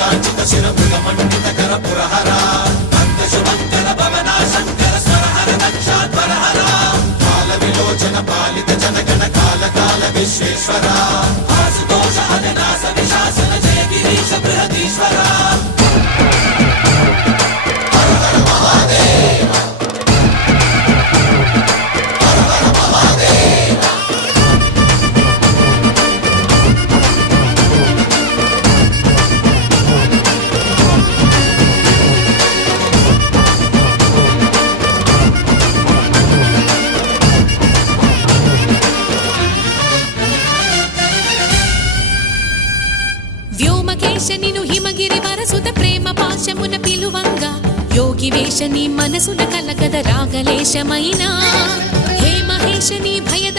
लोकार्चित शिरमृग मंडित कर पुरहरा भक्त शुभंकर भवना शंकर स्वरहर दक्षाध्वरहरा काल विलोचन पालित जनगण काल काल विश्वेश्वरा आशुतोष हरनाश विशासन जय गिरीश बृहदीश्वरा నిను హిమగిరి వరసుత ప్రేమ పాశమున పిలువంగా యోగి వేషని మనసున కలగద రాగలేశమైనా హే మహేశని భయద